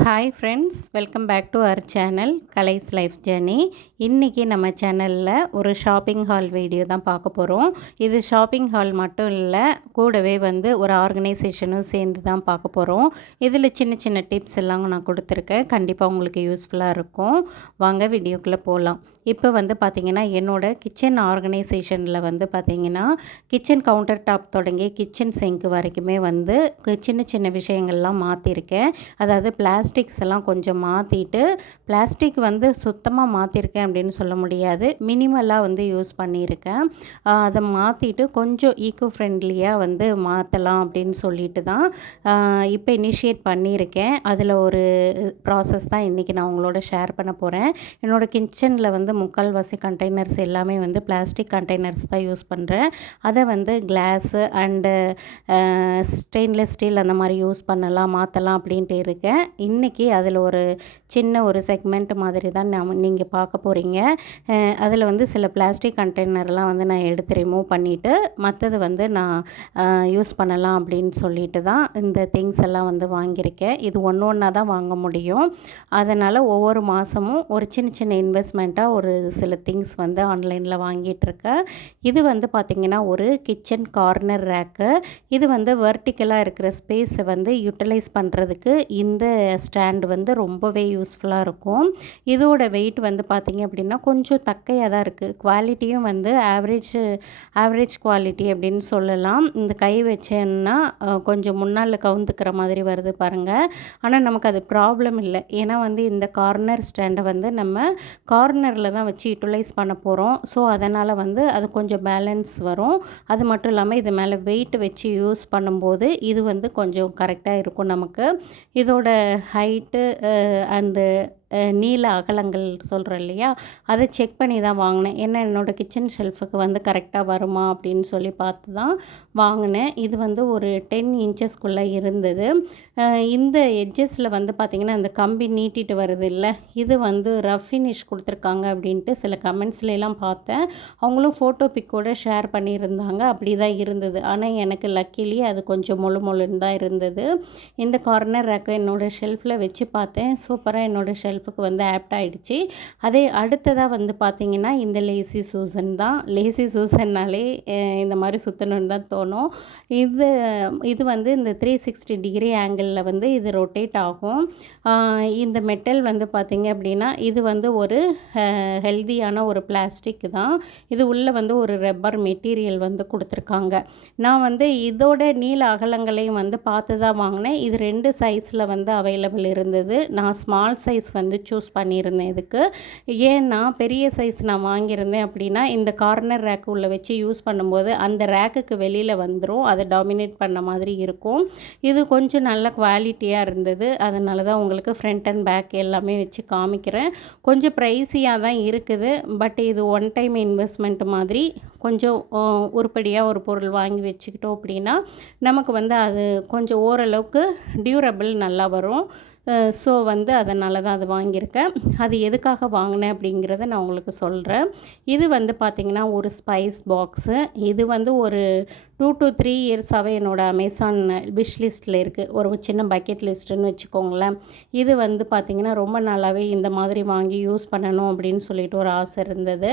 Hi friends, welcome back to our channel Kalai's life journey. இன்றைக்கி நம்ம சேனலில் ஒரு ஷாப்பிங் ஹால் வீடியோ தான் பார்க்க போகிறோம். இது ஷாப்பிங் ஹால் மட்டும் இல்லை, கூடவே ஒரு ஆர்கனைசேஷனும் சேர்ந்து தான் பார்க்க போகிறோம். இதில் சின்ன சின்ன டிப்ஸ் எல்லாம் நான் கொடுத்துருக்கேன். கண்டிப்பாக உங்களுக்கு யூஸ்ஃபுல்லாக இருக்கும். வாங்க வீடியோக்குள்ளே போகலாம். இப்போ பார்த்திங்கன்னா என்னோடய கிச்சன் ஆர்கனைசேஷனில் பார்த்திங்கன்னா கிச்சன் கவுண்டர் டாப் தொடங்கி கிச்சன் சிங்க் வரைக்குமே சின்ன சின்ன விஷயங்கள்லாம் மாற்றிருக்கேன். அதாவது பிளாஸ்டிக்ஸ் எல்லாம் கொஞ்சம் மாற்றிட்டு, பிளாஸ்டிக் சுத்தமாக மாற்றிருக்கேன் அப்படின்னு சொல்ல முடியாது, மினிமலாக யூஸ் பண்ணியிருக்கேன். அதை மாற்றிட்டு கொஞ்சம் ஈக்கோ ஃப்ரெண்ட்லியாக மாற்றலாம் அப்படின்னு சொல்லிட்டு தான் இப்போ இனிஷியேட் பண்ணியிருக்கேன். அதில் ஒரு ப்ராசஸ் தான் இன்றைக்கி நான் உங்களோட ஷேர் பண்ண போகிறேன். என்னோடய கிச்சனில் முக்கால்வாசி கண்டெய்னர்ஸ் எல்லாமே பிளாஸ்டிக் கண்டெய்னர்ஸ் தான் யூஸ் பண்ணுறேன். அதை கிளாஸு அண்டு ஸ்டெயின்லெஸ் ஸ்டீல் அந்த மாதிரி யூஸ் பண்ணலாம், மாற்றலாம் அப்படின்ட்டு இருக்கேன். இன்றைக்கி அதில் ஒரு சின்ன ஒரு செக்மெண்ட் மாதிரி தான் நீங்கள் பார்க்க போகிறீங்க. அதில் சில பிளாஸ்டிக் கண்டெய்னர்லாம் நான் எடுத்து ரிமூவ் பண்ணிவிட்டு மற்றது நான் யூஸ் பண்ணலாம் அப்படின்னு சொல்லிட்டு தான் இந்த திங்ஸ் எல்லாம் வாங்கியிருக்கேன். இது ஒன்று ஒன்றா தான் வாங்க முடியும். அதனால் ஒவ்வொரு மாதமும் ஒரு சின்ன சின்ன இன்வெஸ்ட்மெண்ட்டாக ஒரு சில திங்ஸ் ஆன்லைனில் வாங்கிட்டுருக்கேன். இது பார்த்திங்கன்னா ஒரு கிச்சன் கார்னர் ரேக்கு. இது வெர்டிக்கலாக இருக்கிற ஸ்பேஸை யூட்டிலைஸ் பண்ணுறதுக்கு இந்த ஸ்டாண்டு ரொம்பவே யூஸ்ஃபுல்லாக இருக்கும். இதோட வெயிட் பார்த்திங்க அப்படின்னா கொஞ்சம் தக்கையாக தான் இருக்குது. குவாலிட்டியும் ஆவரேஜ் குவாலிட்டி அப்படின்னு சொல்லலாம். இந்த கை வச்சேன்னா கொஞ்சம் முன்னால் கவுந்துக்கிற மாதிரி வருது பாருங்கள். ஆனால் நமக்கு அது ப்ராப்ளம் இல்லை. ஏன்னா இந்த கார்னர் ஸ்டாண்டை நம்ம கார்னரில் தான் வச்சு யூட்டிலைஸ் பண்ண போகிறோம். ஸோ அதனால் அது கொஞ்சம் பேலன்ஸ் வரும். அது மட்டும் இல்லாமல் இது மேலே வெயிட் வச்சு யூஸ் பண்ணும்போது இது கொஞ்சம் கரெக்டாக இருக்கும் நமக்கு. இதோட ஹைட்டு அண்டு நீள அகலங்கள் சொல்கிறேன் இல்லையா, அதை செக் பண்ணி தான் வாங்கினேன். ஏன்னா என்னோடய கிச்சன் ஷெல்ஃபுக்கு கரெக்டாக வருமா அப்படின்னு சொல்லி பார்த்து தான் வாங்கினேன். இது ஒரு 10 இன்ச்சஸ்க்குள்ளே இருந்தது. இந்த எட்ஜஸில் பார்த்திங்கன்னா இந்த கம்பி நீட்டிட்டு வருது இல்லை, இது ரஃப் ஃபினிஷ் கொடுத்துருக்காங்க அப்படின்ட்டு சில கமெண்ட்ஸ்லாம் பார்த்தேன். அவங்களும் ஃபோட்டோ பிக்கோடு ஷேர் பண்ணியிருந்தாங்க. அப்படி தான் இருந்தது. ஆனால் எனக்கு லக்கிலி அது கொஞ்சம் மொழுன்னு தான் இருந்தது. இந்த கார்னர் ரேக்கை என்னோடய ஷெல்ஃபில் வச்சு பார்த்தேன். சூப்பராக என்னோடய ஷெல்ஃபுக்கு ஆப்ட் ஆகிடுச்சு. அதே அடுத்ததாக பார்த்திங்கன்னா இந்த லேசி சூசன் தான். லேசி சூசன்னாலே இந்த மாதிரி சுற்றணுன்னு தான் தோணும். இது இந்த 360 டிகிரி ஆங்கிளில் இது ரொட்டேட் ஆகும். இந்த மெட்டல் பார்த்திங்க அப்படின்னா இது ஒரு ஹெல்தியான ஒரு பிளாஸ்டிக் தான். இது உள்ளே ஒரு ரப்பர் மெட்டீரியல் கொடுத்துருக்காங்க. நான் இதோட நீள அகலங்களையும் பார்த்து தான் வாங்கினேன். இது 2 சைஸில் அவைலபிள் இருந்தது. நான் ஸ்மால் சைஸ் சூஸ் பண்ணியிருந்தேன் இதுக்கு. ஏன்னா பெரிய சைஸ் நான் வாங்கியிருந்தேன் அப்படின்னா இந்த கார்னர் ரேக்கு உள்ளே வச்சு யூஸ் பண்ணும்போது அந்த ரேக்குக்கு வெளியில் வந்துடும். அதை டாமினேட் பண்ண மாதிரி இருக்கும். இது கொஞ்சம் நல்ல குவாலிட்டியாக இருந்தது. அதனால தான் உங்களுக்கு ஃப்ரண்ட் அண்ட் பேக் எல்லாமே வச்சு காமிக்கிறேன். கொஞ்சம் ப்ரைஸியாக தான் இருக்குது. பட் இது ஒன் டைம் இன்வெஸ்ட்மெண்ட் மாதிரி கொஞ்சம் உருப்படியாக ஒரு பொருள் வாங்கி வச்சுக்கிட்டோம் அப்படின்னா நமக்கு அது கொஞ்சம் ஓரளவுக்கு டியூரபிள் நல்லா வரும். ஸோ அதனால தான் அது வாங்கியிருக்கேன். அது எதுக்காக வாங்கினேன் அப்படிங்கிறத நான் உங்களுக்கு சொல்கிறேன். இது பார்த்திங்கன்னா ஒரு ஸ்பைஸ் பாக்ஸு. இது ஒரு 2 to 3 இயர்ஸாகவே என்னோடய அமேசான் விஷ் லிஸ்ட்டில் இருக்குது. ஒரு சின்ன பக்கெட் லிஸ்ட்டுன்னு வச்சுக்கோங்களேன். இது பார்த்திங்கன்னா ரொம்ப நாளாகவே இந்த மாதிரி வாங்கி யூஸ் பண்ணணும் அப்படின்னு சொல்லிட்டு ஒரு ஆசை இருந்தது.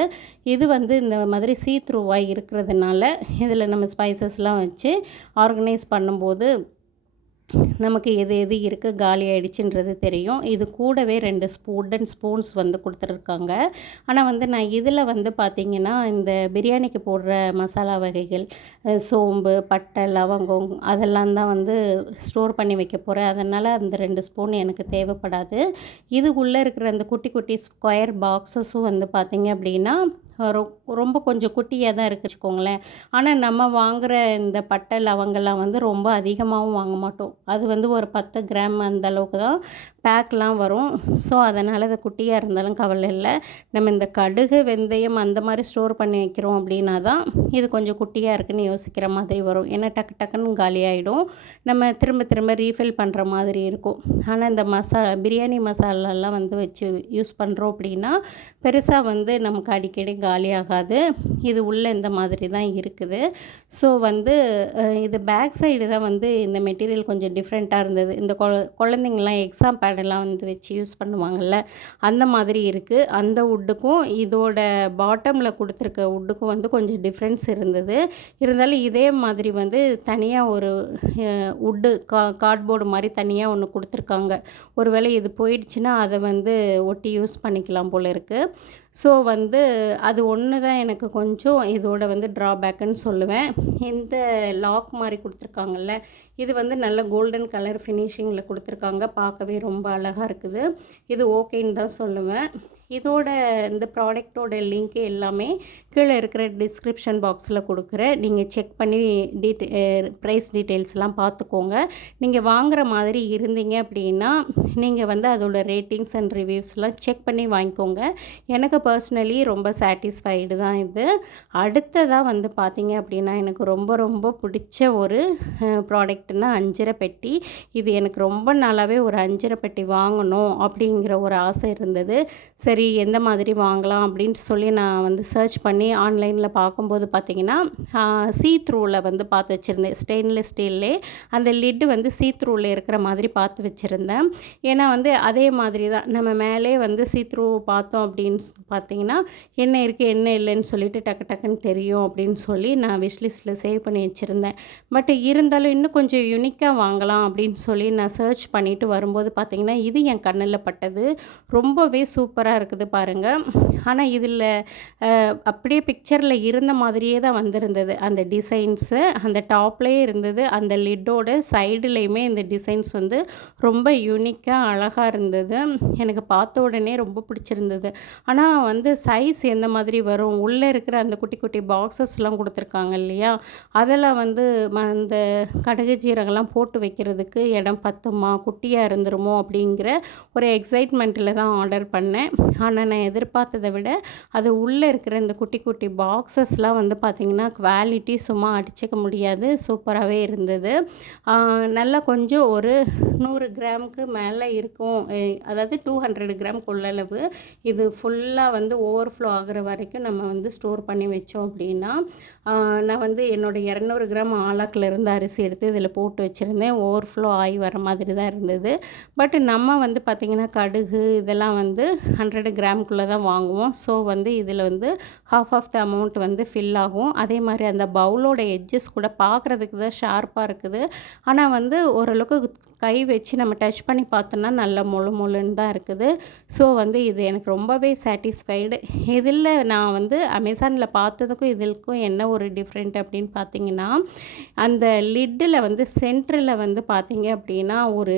இது இந்த மாதிரி சீத்ரூவாக இருக்கிறதுனால இதில் நம்ம ஸ்பைசஸ்லாம் வச்சு ஆர்கனைஸ் பண்ணும்போது நமக்கு எது எது இருக்குது காலி ஆகிடுச்சின்றது தெரியும். இது கூடவே 2 ஸ்பூன்ஸ் கொடுத்துருக்காங்க. ஆனால் நான் இதில் பார்த்திங்கன்னா இந்த பிரியாணிக்கு போடுற மசாலா வகைகள், சோம்பு, பட்டை, லவங்கம் அதெல்லாம் தான் ஸ்டோர் பண்ணி வைக்க போகிறேன். அதனால் அந்த 2 ஸ்பூன் எனக்கு தேவைப்படாது. இது உள்ளே இருக்கிற அந்த குட்டி குட்டி ஸ்கொயர் பாக்ஸஸும் பார்த்திங்க அப்படின்னா ரொம்ப கொஞ்சம் குட்டியாக தான் இருக்குது வச்சுக்கோங்களேன். ஆனால் நம்ம வாங்குகிற இந்த பட்டை லவங்கெல்லாம் ரொம்ப அதிகமாகவும் வாங்க மாட்டோம். அது ஒரு 10 கிராம் அந்த அளவுக்கு தான் பேக்லாம் வரும். ஸோ அதனால் அது குட்டியாக இருந்தாலும் கவலை இல்லை. நம்ம இந்த கடுகு, வெந்தயம் அந்த மாதிரி ஸ்டோர் பண்ணி வைக்கிறோம் அப்படின்னா தான் இது கொஞ்சம் குட்டியாக இருக்குதுன்னு யோசிக்கிற மாதிரி வரும். ஏன்னா டக்குன்னு காலியாகிடும். நம்ம திரும்ப திரும்ப ரீஃபில் பண்ணுற மாதிரி இருக்கும். ஆனால் இந்த பிரியாணி மசாலாலாம் வச்சு யூஸ் பண்ணுறோம் அப்படின்னா பெருசாக நமக்கு அடிக்கடி காலியாகாது. இது உள்ளே இந்த மாதிரி தான் இருக்குது. ஸோ வந்து இது பேக் சைடு தான் வந்து இந்த மெட்டீரியல் கொஞ்சம் டிஃப்ரெண்ட்டாக இருந்தது. இந்த குழந்தைங்கலாம் எக்ஸாம் பேடெல்லாம் வந்து வச்சு யூஸ் பண்ணுவாங்கள்ல, அந்த மாதிரி இருக்குது. அந்த வுட்டுக்கும் இதோட பாட்டமில் கொடுத்துருக்க வுட்டுக்கும் வந்து கொஞ்சம் டிஃப்ரென்ஸ் இருந்தது. இருந்தாலும் இதே மாதிரி வந்து தனியாக ஒரு வுட்டு கார்ட்போர்டு மாதிரி தனியாக ஒன்று கொடுத்துருக்காங்க. ஒருவேளை இது போயிடுச்சுன்னா அதை வந்து ஒட்டி யூஸ் பண்ணிக்கலாம் போல இருக்குது. ஸோ வந்து அது ஒன்று தான் எனக்கு கொஞ்சம் இதோட வந்து ட்ராபேக்குன்னு சொல்லுவேன். இந்த லாக் மாதிரி கொடுத்துருக்காங்கல்ல, இது வந்து நல்ல கோல்டன் கலர் ஃபினிஷிங்கில் கொடுத்துருக்காங்க. பார்க்கவே ரொம்ப அழகாக இருக்குது. இது ஓகேன்னு தான் சொல்லுவேன். இதோட இந்த ப்ராடக்டோட லிங்க் எல்லாமே கீழே இருக்கிற டிஸ்கிரிப்ஷன் பாக்ஸில் கொடுக்குறேன். நீங்கள் செக் பண்ணி ப்ரைஸ் டீட்டெயில்ஸ்லாம் பார்த்துக்கோங்க. நீங்கள் வாங்குகிற மாதிரி இருந்தீங்க அப்படின்னா நீங்கள் வந்து அதோட ரேட்டிங்ஸ் அண்ட் ரிவ்யூஸ்லாம் செக் பண்ணி வாங்கிக்கோங்க. எனக்கு பர்சனலி ரொம்ப சாட்டிஸ்ஃபைடு தான் இது. அடுத்ததாக வந்து பார்த்திங்க அப்படின்னா எனக்கு ரொம்ப ரொம்ப பிடிச்ச ஒரு ப்ராடக்ட்னா அஞ்சரை பெட்டி. இது எனக்கு ரொம்ப நாளாகவே ஒரு அஞ்சரை பெட்டி வாங்கணும் அப்படிங்கிற ஒரு ஆசை இருந்தது. சரி எந்த மாதிரி வாங்கலாம் அப்படின்ட்டு சொல்லி நான் வந்து சர்ச் பண்ணி ஆன்லைனில் பார்க்கும்போது பார்த்திங்கன்னா த்ரூவில் வந்து பார்த்து வச்சுருந்தேன். ஸ்டெயின்லெஸ் ஸ்டீல்லே அந்த லிட்டு வந்து த்ரூவில் இருக்கிற மாதிரி பார்த்து வச்சுருந்தேன். ஏன்னா வந்து அதே மாதிரி தான் நம்ம மேலே வந்து த்ரூ பார்த்தோம் அப்படின்னு பார்த்திங்கன்னா என்ன இருக்குது என்ன இல்லைன்னு சொல்லிட்டு டக்கு டக்குன்னு தெரியும் அப்படின்னு சொல்லி நான் விஷ்லிஸ்ட்டில் சேவ் பண்ணி வச்சுருந்தேன். பட் இருந்தாலும் இன்னும் கொஞ்சம் யூனிக்காக வாங்கலாம் அப்படின்னு சொல்லி நான் சர்ச் பண்ணிவிட்டு வரும்போது பார்த்திங்கன்னா இது என் கண்ணில் பட்டது. ரொம்பவே சூப்பராக இருக்குது பாருங்கள். ஆனால் இதில் அப்படியே பிக்சரில் இருந்த மாதிரியே தான் வந்திருந்தது. அந்த டிசைன்ஸு அந்த டாப்லேயே இருந்தது. அந்த லிட்டோட சைடுலேயுமே இந்த டிசைன்ஸ் வந்து ரொம்ப யூனிக்காக அழகாக இருந்தது. எனக்கு பார்த்த உடனே ரொம்ப பிடிச்சிருந்தது. ஆனால் வந்து சைஸ் எந்த மாதிரி வரும், உள்ளே இருக்கிற அந்த குட்டி குட்டி பாக்ஸஸ்லாம் கொடுத்துருக்காங்க இல்லையா, அதெல்லாம் வந்து அந்த கடுகு ஜீரகம்லாம் போட்டு வைக்கிறதுக்கு இடம் பத்துமா, குட்டியாக இருந்துருமோ அப்படிங்கிற ஒரு எக்ஸைட்மெண்ட்டில் தான் ஆர்டர் பண்ணேன். ஆனால் நான் எதிர்பார்த்ததை விட அது உள்ளே இருக்கிற இந்த குட்டி குட்டி பாக்ஸஸ்லாம் வந்து பார்த்திங்கன்னா குவாலிட்டி சும்மா அடிச்சுக்க முடியாது. சூப்பராகவே இருந்தது. நல்லா கொஞ்சம் ஒரு 100 கிராமுக்கு மேலே இருக்கும். அதாவது 200 கிராம் கொள்ளளவு. இது ஃபுல்லாக வந்து ஓவர்ஃப்ளோ ஆகிற வரைக்கும் நம்ம வந்து ஸ்டோர் பண்ணி வச்சோம் அப்படின்னா, நான் வந்து என்னோடய 200 கிராம் ஆலாக்கில் இருந்து அரிசி எடுத்து இதில் போட்டு வச்சுருந்தேன். ஓவர்ஃப்ளோ ஆகி வர மாதிரி தான் இருந்தது. பட் நம்ம வந்து பார்த்திங்கன்னா கடுகு இதெல்லாம் வந்து 100 கிராமுக்குள்ளே தான் வாங்குவோம். ஸோ வந்து இதில் வந்து ஹாஃப் ஆஃப் த அமௌண்ட் வந்து ஃபில் ஆகும். அதே மாதிரி அந்த பவுலோட எட்ஜஸ் கூட பார்க்குறதுக்கு தான் ஷார்ப்பாக இருக்குது. ஆனால் வந்து ஓரளவுக்கு கை வச்சு நம்ம டச் பண்ணி பார்த்தோன்னா நல்ல மொழு மொழுன்னு தான் இருக்குது. ஸோ வந்து இது எனக்கு ரொம்பவே சாட்டிஸ்ஃபைடு. இதில் நான் வந்து அமேசானில் பார்த்ததுக்கும் இதுக்கும் என்ன ஒரு டிஃப்ரெண்ட் அப்படின்னு பார்த்தீங்கன்னா, அந்த லிட்டில் வந்து சென்டரில் வந்து பார்த்தீங்க அப்படின்னா ஒரு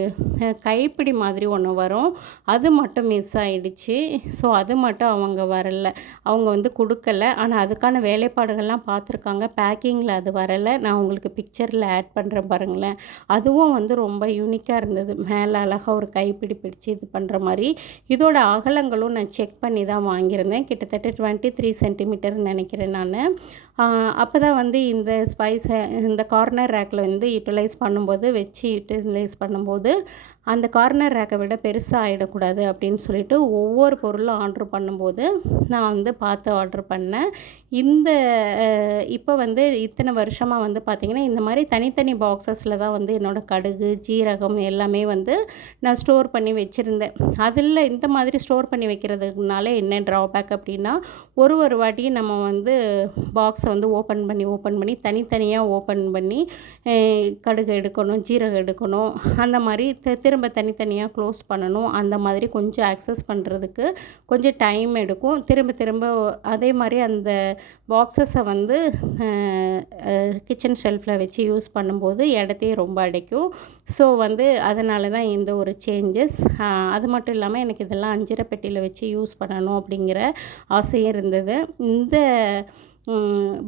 கைப்பிடி மாதிரி ஒன்று வரும். அது மட்டும் மிஸ் ஆகிடுச்சு. ஸோ அது மட்டும் அவங்க வரலை, அவங்க வந்து கொடுக்கல. ஆனால் அதுக்கான வேலைப்பாடுகள்லாம் பார்த்துருக்காங்க. பேக்கிங்கில் அது வரலை. நான் உங்களுக்கு பிக்சரில் ஆட் பண்ணுறேன் பாருங்களேன். அதுவும் வந்து ரொம்ப யூனிக்காக இருந்தது. மேலே அழகாக ஒரு கைப்பிடி பிடிச்சி இது பண்ணுற மாதிரி. இதோட அகலங்களும் நான் செக் பண்ணி தான் வாங்கியிருந்தேன். கிட்டத்தட்ட 23 சென்டிமீட்டர்னு நினைக்கிறேன் நான். அப்போ தான் வந்து இந்த ஸ்பைஸை இந்த கார்னர் ரேக்கில் வந்து யூட்டிலைஸ் பண்ணும்போது யூட்டிலைஸ் பண்ணும்போது அந்த கார்னர் ரேக்கை விட பெருசாக ஆகிடக்கூடாது அப்படின்னு சொல்லிட்டு ஒவ்வொரு பொருளும் ஆர்ட்ரு பண்ணும்போது நான் வந்து பார்த்து ஆர்ட்ரு பண்ணேன். இந்த இப்போ வந்து இத்தனை வருஷமாக வந்து பார்த்திங்கன்னா இந்த மாதிரி தனித்தனி பாக்ஸஸில் தான் வந்து என்னோடய கடுகு ஜீரகம் எல்லாமே வந்து நான் ஸ்டோர் பண்ணி வச்சுருந்தேன். அதில் இந்த மாதிரி ஸ்டோர் பண்ணி வைக்கிறதுனால என்ன ட்ராபேக் அப்படின்னா, ஒரு வாட்டியும் நம்ம வந்து பாக்ஸை வந்து ஓப்பன் பண்ணி தனித்தனியாக ஓப்பன் பண்ணி கடுகு எடுக்கணும், ஜீரகம் எடுக்கணும், அந்த மாதிரி திரும்ப தனித்தனியாக க்ளோஸ் பண்ணணும். அந்த மாதிரி கொஞ்சம் ஆக்சஸ் பண்ணுறதுக்கு கொஞ்சம் டைம் எடுக்கும். திரும்ப அதே மாதிரி அந்த பாக்ஸஸை வந்து கிச்சன் ஷெல்ஃபில் வச்சு யூஸ் பண்ணும்போது இடத்தையும் ரொம்ப அடைக்கும். ஸோ வந்து அதனால தான் இந்த ஒரு சேஞ்சஸ். அது மட்டும் இல்லாமல் எனக்கு இதெல்லாம் அஞ்சரை பெட்டியில் வச்சு யூஸ் பண்ணணும் அப்படிங்கிற ஆசையும் இருந்தது. இந்த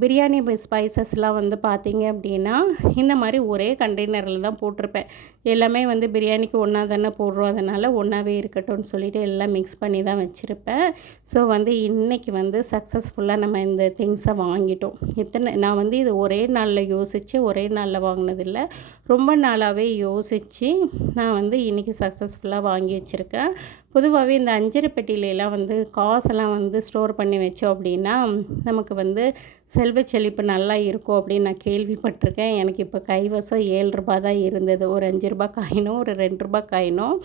பிரியாணி ஸ்பைசஸ்லாம் வந்து பார்த்திங்க அப்படின்னா இந்த மாதிரி ஒரே கண்டெய்னரில் தான் போட்டிருப்பேன். எல்லாமே வந்து பிரியாணிக்கு ஒன்றா தானே போடுறோம், அதனால் ஒன்றாவே இருக்கட்டும்னு சொல்லிவிட்டு எல்லாம் மிக்ஸ் பண்ணி தான் வச்சுருப்பேன். ஸோ வந்து இன்றைக்கி வந்து சக்ஸஸ்ஃபுல்லாக நம்ம இந்த திங்ஸை வாங்கிட்டோம். நான் வந்து இது ஒரே நாளில் யோசித்து ஒரே நாளில் வாங்கினதில்ல, ரொம்ப நாளாகவே யோசித்து நான் வந்து இன்றைக்கி சக்ஸஸ்ஃபுல்லாக வாங்கி வச்சுருக்கேன். பொதுவாகவே இந்த அஞ்சரை பெட்டியிலலாம் வந்து காசெல்லாம் வந்து ஸ்டோர் பண்ணி வச்சோம் அப்படின்னா நமக்கு வந்து செல்வ செழிப்பு நல்லா இருக்கும் அப்படின்னு நான் கேள்விப்பட்டிருக்கேன். எனக்கு இப்போ கைவசம் ரூ. 7 தான் இருந்தது. ஒரு ரூ. 5 காயினும் ஒரு ரூ. 2 காயினும்.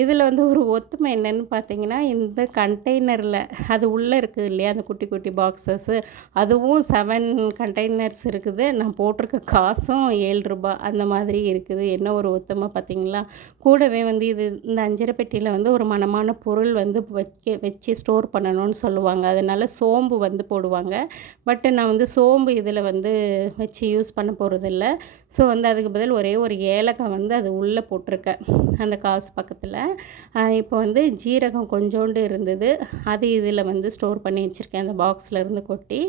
இதில் வந்து ஒரு ஒத்துமை என்னென்னு பார்த்தீங்கன்னா, இந்த கண்டெய்னரில் அது உள்ளே இருக்குது இல்லையா, அந்த குட்டி குட்டி பாக்ஸஸ்ஸு, அதுவும் 7 கண்டெய்னர்ஸ் இருக்குது. நான் போட்டிருக்க காசும் ரூ. 7 அந்த மாதிரி இருக்குது. என்ன ஒரு ஒத்துமை பார்த்தீங்களா? கூடவே வந்து இந்த அஞ்சரை பெட்டியில் வந்து ஒரு மணமான பொருள் வந்து வச்சு ஸ்டோர் பண்ணணும்னு சொல்லுவாங்க. அதனால் சோம்பு வந்து போடுவாங்க. பட் நான் வந்து சோம்பு இதில் வந்து வச்சு யூஸ் பண்ண போகிறதில்ல. ஸோ வந்து அதுக்கு பதில் ஒரே ஒரு ஏலக்காய் வந்து அது உள்ளே போட்டிருக்கேன் அந்த காசு பக்கத்தில். இப்போ வந்து ஜீரகம் கொஞ்சோண்டு இருந்தது, அது இதில் வந்து ஸ்டோர் பண்ணி வச்சுருக்கேன் அந்த பாக்ஸில் இருந்து கொட்டி.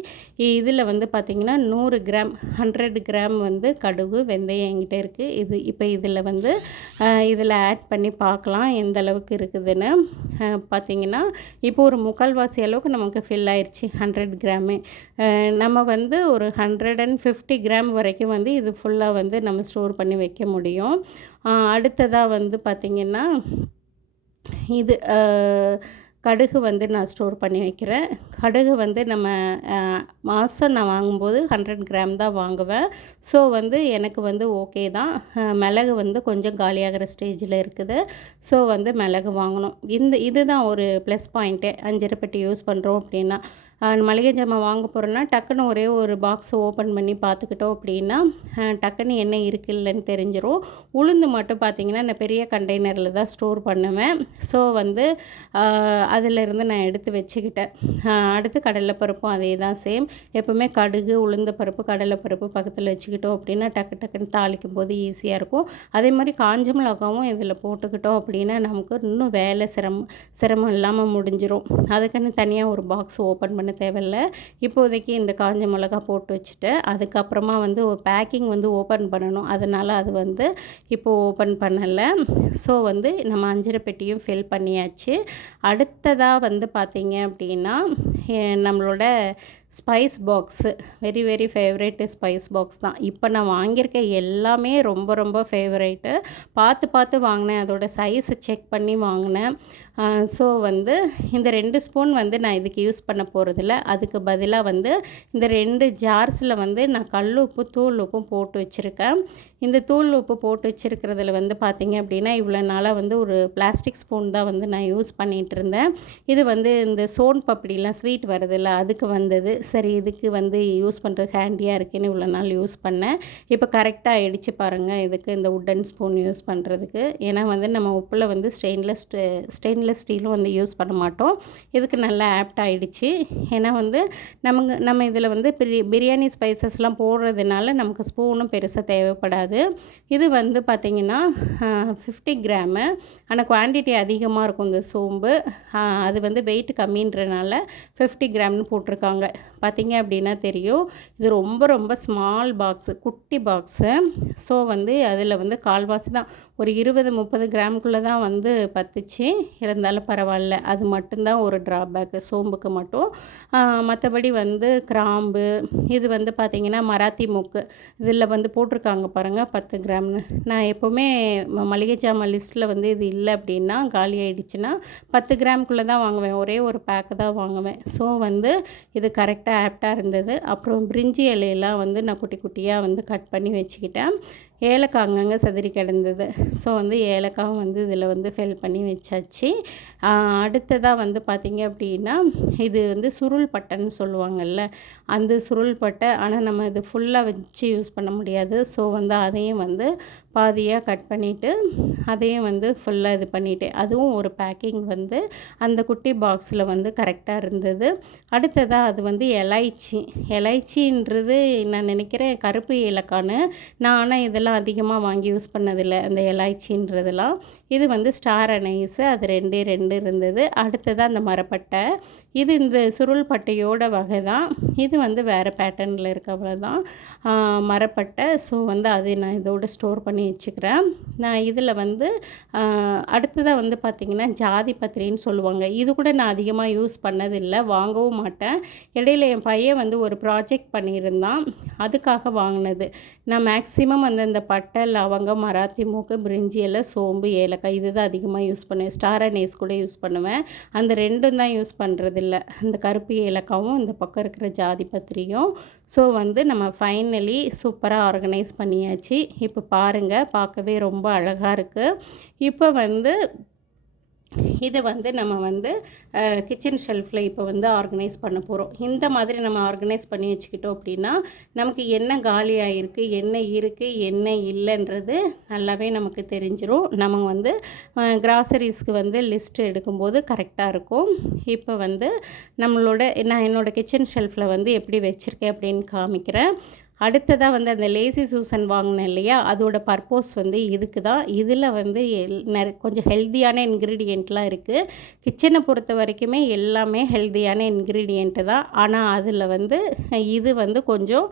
இதில் வந்து பார்த்திங்கன்னா 100 கிராம் 100 கிராம் வந்து கடுகு வெந்தயம் என்கிட்ட இருக்குது. இப்போ இதில் வந்து இதில் ஆட் பண்ணி பார்க்கலாம் எந்த அளவுக்கு இருக்குதுன்னு. பார்த்திங்கன்னா இப்போ ஒரு 3/4 அளவுக்கு நமக்கு ஃபில் ஆயிடுச்சு 100 கிராமே. நம்ம வந்து ஒரு 150 கிராம் வரைக்கும் வந்து இது ஃபுல்லாக வந்து நம்ம ஸ்டோர் பண்ணி வைக்க முடியும். அடுத்ததாக வந்து பார்த்திங்கன்னா இது கடுகு வந்து நான் ஸ்டோர் பண்ணி வைக்கிறேன். கடுகு வந்து நம்ம மாதம் நான் வாங்கும்போது 100 கிராம் தான் வாங்குவேன். ஸோ வந்து எனக்கு வந்து ஓகே தான். மிளகு வந்து கொஞ்சம் காலியாகிற ஸ்டேஜில் இருக்குது. ஸோ வந்து மிளகு வாங்கணும். இதுதான் ஒரு ப்ளஸ் பாயிண்ட்டே. அஞ்சரை பெட்டி யூஸ் பண்ணுறோம் அப்படின்னா, மளிகை ஜாமான் வாங்க போகிறோன்னா டக்குன்னு ஒரே ஒரு பாக்ஸ் ஓப்பன் பண்ணி பார்த்துக்கிட்டோம் அப்படின்னா டக்குன்னு என்ன இருக்குது இல்லைன்னு தெரிஞ்சிடும். உளுந்து மட்டும் பார்த்திங்கன்னா நான் பெரிய கண்டெய்னரில் தான் ஸ்டோர் பண்ணுவேன். ஸோ வந்து அதிலிருந்து நான் எடுத்து வச்சுக்கிட்டேன். அடுத்து கடலைப்பருப்பும் அதே தான் சேம். எப்போவுமே கடுகு உளுந்த பருப்பு கடலைப்பருப்பு பக்கத்தில் வச்சுக்கிட்டோம் அப்படின்னா டக்குன்னு தாளிக்கும் போது ஈஸியாக இருக்கும். அதே மாதிரி காஞ்ச மிளகாவும் இதில் போட்டுக்கிட்டோம் அப்படின்னா நமக்கு இன்னும் வேலை சிரமம் இல்லாமல் முடிஞ்சிடும். அதுக்குன்னு தனியாக ஒரு பாக்ஸ் ஓப்பன் பண்ண தேவையில்லை. இப்போதைக்கு இந்த காஞ்ச மிளகா போட்டு வச்சுட்டு அதுக்கப்புறமா வந்து ஒரு பேக்கிங் வந்து ஓப்பன் பண்ணணும். அதனால் அது வந்து இப்போது ஓப்பன் பண்ணலை. ஸோ வந்து நம்ம அஞ்சரை பெட்டியும் ஃபில் பண்ணியாச்சு. அடுத்ததாக வந்து பார்த்திங்க அப்படின்னா நம்மளோட spice box very very favourite spice box தான். இப்போ நான் வாங்கியிருக்க எல்லாமே ரொம்ப ரொம்ப ஃபேவரேட்டு. பார்த்து வாங்கினேன், அதோடய சைஸை செக் பண்ணி வாங்கினேன். ஸோ வந்து இந்த 2 ஸ்பூன் வந்து நான் இதுக்கு யூஸ் பண்ண போகிறதில்ல. அதுக்கு பதிலாக வந்து இந்த 2 ஜார்ஸில் வந்து நான் கல் உப்பு தூள் உப்பும் போட்டு வச்சுருக்கேன். இந்த தூள் உப்பு போட்டு வச்சுருக்கிறதுல வந்து பார்த்திங்க அப்படின்னா இவ்வளோ நாளாக வந்து ஒரு பிளாஸ்டிக் ஸ்பூன் தான் வந்து நான் யூஸ் பண்ணிகிட்டு இருந்தேன். இது வந்து இந்த சோன் பப்படிலாம் ஸ்வீட் வருதில்ல, அதுக்கு வந்தது. சரி இதுக்கு வந்து யூஸ் பண்ணுறதுக்கு ஹேண்டியாக இருக்குன்னு இவ்வளோ நாள் யூஸ் பண்ணேன். இப்போ கரெக்டாக ஆகிடுச்சு பாருங்கள் இதுக்கு இந்த உட்டன் ஸ்பூன் யூஸ் பண்ணுறதுக்கு. ஏன்னா வந்து நம்ம உப்பில் வந்து ஸ்டெயின்லெஸ் ஸ்டீலும் வந்து யூஸ் பண்ண மாட்டோம். இதுக்கு நல்லா ஆப்ட் ஆகிடுச்சு. ஏன்னா வந்து நம்ம இதில் வந்து பிரியாணி ஸ்பைசஸ்லாம் போடுறதுனால நமக்கு ஸ்பூனும் பெருசாக தேவைப்படாது. இது வந்து பார்த்திங்கன்னா 50 கிராமு. ஆனால் குவான்டிட்டி அதிகமாக இருக்கும் இந்த சோம்பு. அது வந்து வெயிட் கம்மின்றனால 50 கிராம்னு போட்டிருக்காங்க. பார்த்திங்க அப்படின்னா தெரியும். இது ரொம்ப ரொம்ப ஸ்மால் பாக்ஸு, குட்டி பாக்ஸு. ஸோ வந்து அதில் வந்து கால்வாசி தான், ஒரு 20-30 கிராமுக்குள்ளே தான் வந்து பத்துச்சு. இருந்தாலும் பரவாயில்ல, அது மட்டும்தான் ஒரு ட்ராபேக்கு சோம்புக்கு மட்டும். மற்றபடி வந்து கிராம்பு, இது வந்து பார்த்திங்கன்னா மராத்தி மூக்கு, இதில் வந்து போட்டிருக்காங்க பாருங்கள் 10 கிராம்னு. நான் எப்போவுமே மளிகை ஜாமான் லிஸ்ட்டில் வந்து இது இல்லை அப்படின்னா காலி ஆகிடுச்சுன்னா 10 கிராமுக்குள்ளே தான் வாங்குவேன். ஒரே ஒரு பேக்கு தான் வாங்குவேன். ஸோ வந்து இது கரெக்டாக ஆப்டாக இருந்தது. அப்புறம் பிரிஞ்சி இலையெல்லாம் வந்து நான் குட்டி குட்டியாக வந்து கட் பண்ணி வச்சுக்கிட்டேன். ஏலக்காய் அங்கங்கே சிதறி கிடந்தது. ஸோ வந்து ஏலக்காவும் வந்து இதில் வந்து ஃபில் பண்ணி வச்சாச்சு. அடுத்ததாக வந்து பார்த்திங்க அப்படின்னா இது வந்து சுருள் பட்டைன்னு சொல்லுவாங்கள்ல, அந்த சுருள் பட்டை. ஆனால் நம்ம இது ஃபுல்லாக வச்சு யூஸ் பண்ண முடியாது. ஸோ வந்து அதையும் வந்து பாதியாக கட் பண்ணிவிட்டு அதையும் வந்து ஃபுல்லாக இது பண்ணிவிட்டேன். அதுவும் ஒரு பேக்கிங் வந்து அந்த குட்டி பாக்ஸில் வந்து கரெக்டாக இருந்தது. அடுத்ததாக அது வந்து எலைச்சின்றது நான் நினைக்கிறேன் கருப்பு ஏலக்கான்னு. நான் ஆனால் இதெல்லாம் அதிகமாக வாங்கி யூஸ் பண்ணதில்லை, அந்த எலைச்சின்றதெல்லாம். இது வந்து ஸ்டார் அனைஸு, அது 2 இருந்தது. அடுத்தது அந்த மரப்பட்டை, இது இந்த சுருள் பட்டையோட வகை தான். இது வந்து வேறு பேட்டர்னில் இருக்கவ தான் மரப்பட்டை. ஸோ வந்து அதை நான் இதோட ஸ்டோர் பண்ணி வச்சுக்கிறேன். நான் இதில் வந்து அடுத்ததாக வந்து பார்த்திங்கன்னா ஜாதி பத்திரின்னு சொல்லுவாங்க. இது கூட நான் அதிகமாக யூஸ் பண்ணதில்லை, வாங்கவும் மாட்டேன். இடையில என் பையன் வந்து ஒரு ப்ராஜெக்ட் பண்ணியிருந்தான், அதுக்காக வாங்கினது. நான் மேக்ஸிமம் வந்து இந்த பட்டை, லவங்கம், மராத்தி மூக்கு, பிரிஞ்சி இலை, சோம்பு, ஏலக்காய் இது தான் அதிகமாக யூஸ் பண்ணுவேன். ஸ்டார் அனீஸ் கூட யூஸ் பண்ணுவேன். அந்த 2ம் தான் யூஸ் பண்ணுறதில்ல, அந்த கருப்பு ஏலக்காவும் இந்த பக்கம் இருக்கிற ஜாதி பத்திரியும். ஸோ வந்து நம்ம ஃபைனலி சூப்பராக ஆர்கனைஸ் பண்ணியாச்சு. இப்போ பாருங்கள், பார்க்கவே ரொம்ப அழகாக இருக்குது. இப்போ வந்து இதை வந்து நம்ம வந்து கிச்சன் ஷெல்ஃபில் இப்போ வந்து ஆர்கனைஸ் பண்ண போகிறோம். இந்த மாதிரி நம்ம ஆர்கனைஸ் பண்ணி வச்சுக்கிட்டோம் அப்படின்னா நமக்கு என்ன காலியாக இருக்குது, என்ன இருக்குது, என்ன இல்லைன்றது நல்லாவே நமக்கு தெரிஞ்சிடும். நம்ம வந்து கிராசரிஸ்க்கு வந்து லிஸ்ட் எடுக்கும்போது கரெக்டாக இருக்கும். இப்போ வந்து நான் என்னோடய கிச்சன் ஷெல்ஃபில் வந்து எப்படி வச்சுருக்கேன் அப்படின்னு காமிக்கிறேன். அடுத்ததாக வந்து அந்த லேசி சூசன் வாங்கினேன் இல்லையா, அதோட பர்பஸ் வந்து இதுக்கு தான். இதில் வந்து கொஞ்சம் ஹெல்த்தியான இன்க்ரீடியண்ட்லாம் இருக்குது. கிச்சனை பொறுத்த வரைக்குமே எல்லாமே ஹெல்த்தியான இன்க்ரீடியண்ட்டு தான். ஆனால் அதில் வந்து இது வந்து கொஞ்சம்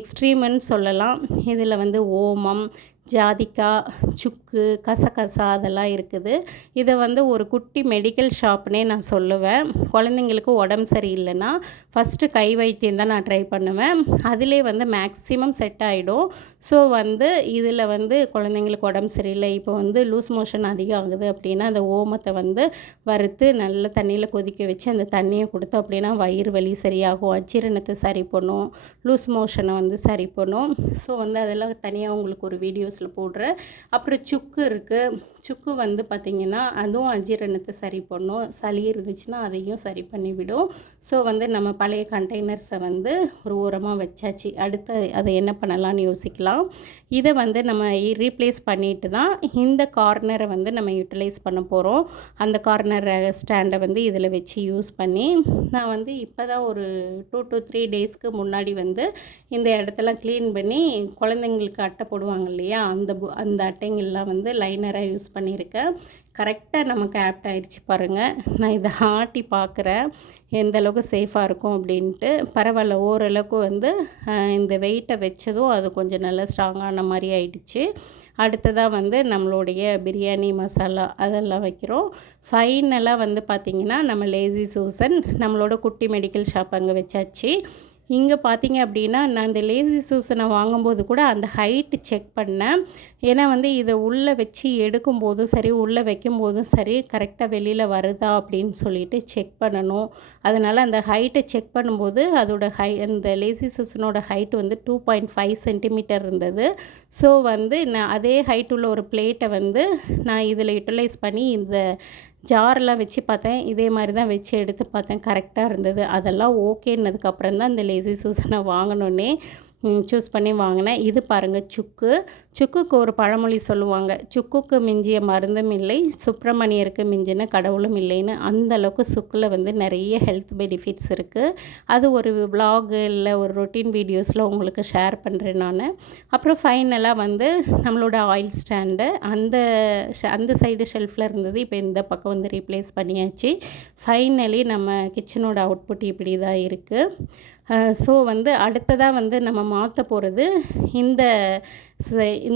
எக்ஸ்ட்ரீம்னு சொல்லலாம். இதில் வந்து ஓமம், ஜாதிக்காய், சுக்கு, கசகசா அதெல்லாம் இருக்குது. இதை வந்து ஒரு குட்டி மெடிக்கல் ஷாப்னே நான் சொல்லுவேன். குழந்தைங்களுக்கு உடம்பு சரியில்லைன்னா ஃபஸ்ட்டு கை வைத்தியம் தான் நான் ட்ரை பண்ணுவேன். அதிலே வந்து மேக்ஸிமம் செட் ஆகிடும். ஸோ வந்து இதில் வந்து குழந்தைங்களுக்கு உடம்பு சரியில்லை, இப்போ வந்து லூஸ் மோஷன் அதிகம் ஆகுது அப்படின்னா அந்த ஓமத்தை வந்து வறுத்து நல்ல தண்ணியில் கொதிக்க வச்சு அந்த தண்ணியை கொடுத்தோம் அப்படின்னா வயிறு வலி சரியாகும், அஜீரணத்தை சரி பண்ணும், லூஸ் மோஷனை வந்து சரி பண்ணும். ஸோ வந்து அதெல்லாம் தனியாக உங்களுக்கு ஒரு வீடியோஸில் போடுறேன். அப்புறம் சுக்கு இருக்குது. சுக்கு வந்து பார்த்திங்கன்னா அதுவும் அஜீரணத்தை சரி பண்ணும், சளி இருந்துச்சுன்னா அதையும் சரி பண்ணிவிடும். ஸோ வந்து நம்ம பழைய கண்டெய்னர்ஸை வந்து ஒரு ஓரமாக வச்சாச்சு. அடுத்து அதை என்ன பண்ணலான்னு யோசிக்கலாம். இதை வந்து நம்ம ரீப்ளேஸ் பண்ணிட்டு தான் இந்த கார்னரை வந்து நம்ம யூட்டிலைஸ் பண்ண போகிறோம். அந்த கார்னர் ஸ்டாண்டை வந்து இதில் வச்சு யூஸ் பண்ணி நான் வந்து இப்போ தான் ஒரு 2 to 3 டேஸ்க்கு முன்னாடி வந்து இந்த இடத்தெல்லாம் க்ளீன் பண்ணி குழந்தைங்களுக்கு அட்டை போடுவாங்க இல்லையா, அந்த அட்டைங்கள்லாம் வந்து லைனராக யூஸ் பண்ணியிருக்கேன். கரெக்டாக நமக்கு ஆப்ட் ஆகிடுச்சு பாருங்கள். நான் இதை ஆட்டி பார்க்குறேன் எந்த அளவுக்கு சேஃபாக இருக்கும் அப்படின்ட்டு. பரவாயில்ல, ஓரளவுக்கு வந்து இந்த வெயிட்டை வச்சதும் அது கொஞ்சம் நல்லா ஸ்ட்ராங்கான மாதிரி ஆயிடுச்சு. அடுத்ததாக வந்து நம்மளுடைய பிரியாணி மசாலா அதெல்லாம் வைக்கிறோம். ஃபைனலாக வந்து பார்த்திங்கன்னா நம்ம லேசி சூசன் நம்மளோட குட்டி மெடிக்கல் ஷாப் அங்கே வச்சாச்சு. இங்கே பார்த்தீங்க அப்படின்னா நான் இந்த லேசி சூசனை வாங்கும்போது கூட அந்த ஹைட்டு செக் பண்ணேன். ஏன்னா வந்து இதை உள்ளே வச்சு எடுக்கும்போதும் சரி, உள்ளே வைக்கும்போதும் சரி கரெக்டாக வெளியில் வருதா அப்படின்னு சொல்லிட்டு செக் பண்ணணும். அதனால் அந்த ஹைட்டை செக் பண்ணும்போது அதோட அந்த லேசி சூசனோட ஹைட் வந்து 2.5 சென்டிமீட்டர் இருந்தது. ஸோ வந்து நான் அதே ஹைட் உள்ள ஒரு பிளேட்டை வந்து நான் இதில் யூட்டிலைஸ் பண்ணி இந்த ஜாரெலாம் வச்சு பார்த்தேன். இதே மாதிரி தான் வச்சு எடுத்து பார்த்தேன், கரெக்டாக இருந்தது. அதெல்லாம் ஓகேன்னதுக்கப்புறம் தான் இந்த லேசி சூசனை வாங்கினோன்னே சூஸ் பண்ணி வாங்கினேன். இது பாருங்கள் சுக்குக்கு ஒரு பழமொழி சொல்லுவாங்க, சுக்குக்கு மிஞ்சிய மருந்தும் இல்லை, சுப்பிரமணியருக்கு மிஞ்சின கடவுளும் இல்லைன்னு. அந்தளவுக்கு சுக்கில் வந்து நிறைய ஹெல்த் பெனிஃபிட்ஸ் இருக்குது. அது ஒரு விலாக் இல்லை ஒரு ரொட்டீன் வீடியோஸில் உங்களுக்கு ஷேர் பண்ணுறேன் நான். அப்புறம் ஃபைனலாக வந்து நம்மளோட ஆயில் ஸ்டாண்டு அந்த சைடு ஷெல்ஃபில் இருந்தது, இப்போ இந்த பக்கம் வந்து ரீப்ளேஸ் பண்ணியாச்சு. ஃபைனலி நம்ம கிச்சனோட அவுட்புட் இப்படி தான் இருக்குது. ஸோ வந்து அடுத்ததாக வந்து நம்ம மாற்ற போகிறது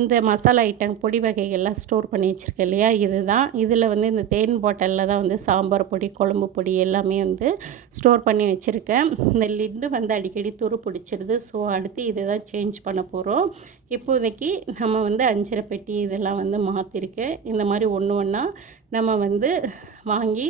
இந்த மசாலா ஐட்டம் பொடி வகைகள்லாம் ஸ்டோர் பண்ணி வச்சுருக்கேன் இல்லையா, இதுதான். இதில் வந்து இந்த தேன் பாட்டிலில் தான் வந்து சாம்பார் பொடி, குழம்பு பொடி எல்லாமே வந்து ஸ்டோர் பண்ணி வச்சுருக்கேன். இந்த லிட்டு வந்து அடிக்கடி துரு பிடிச்சிருது. ஸோ அடுத்து இதை தான் சேஞ்ச் பண்ண போகிறோம். இப்போதைக்கு நம்ம வந்து அஞ்சரை பெட்டி இதெல்லாம் வந்து மாற்றிருக்கேன். இந்த மாதிரி ஒன்று ஒன்றா நம்ம வந்து வாங்கி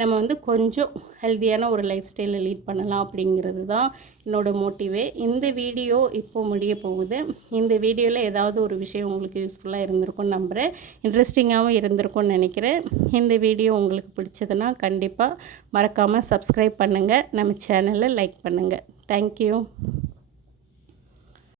நம்ம வந்து கொஞ்சம் ஹெல்த்தியான ஒரு லைஃப் ஸ்டைலில் லீட் பண்ணலாம் அப்படிங்கிறது தான் என்னோடய மோட்டிவே. இந்த வீடியோ இப்போ முடிய போகுது. இந்த வீடியோவில் ஏதாவது ஒரு விஷயம் உங்களுக்கு யூஸ்ஃபுல்லாக இருந்திருக்கும்னு நம்புகிறேன், இன்ட்ரெஸ்டிங்காகவும் இருந்திருக்கும்னு நினைக்கிறேன். இந்த வீடியோ உங்களுக்கு பிடிச்சதுன்னா கண்டிப்பாக மறக்காமல் சப்ஸ்கிரைப் பண்ணுங்கள், நம்ம சேனலை லைக் பண்ணுங்கள். தேங்க்யூ.